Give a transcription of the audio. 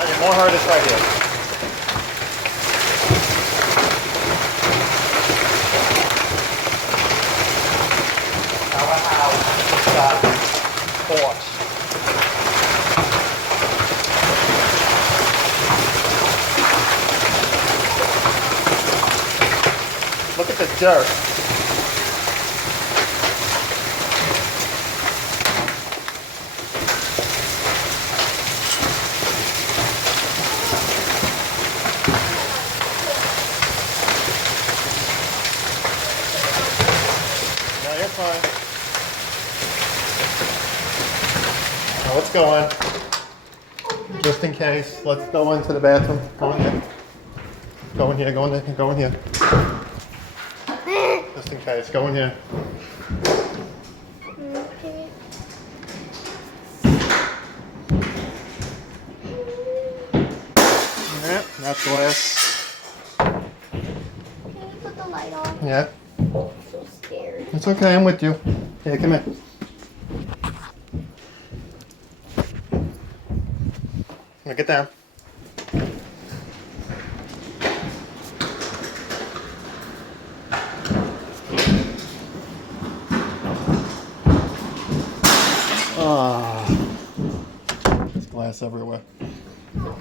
More hardest right here. Our house got porch. Look at the dirt. No, you're fine. Now let's go in. Just in case, let's go into the bathroom. Go in here. Go in here, go in there, go in here. Just in case, go in here. Okay. Yeah, that's glass. Can you put the light on? Yeah. I'm so scared. It's okay, I'm with you. Here, come here. Now get down. Ah, there's glass everywhere. Oh,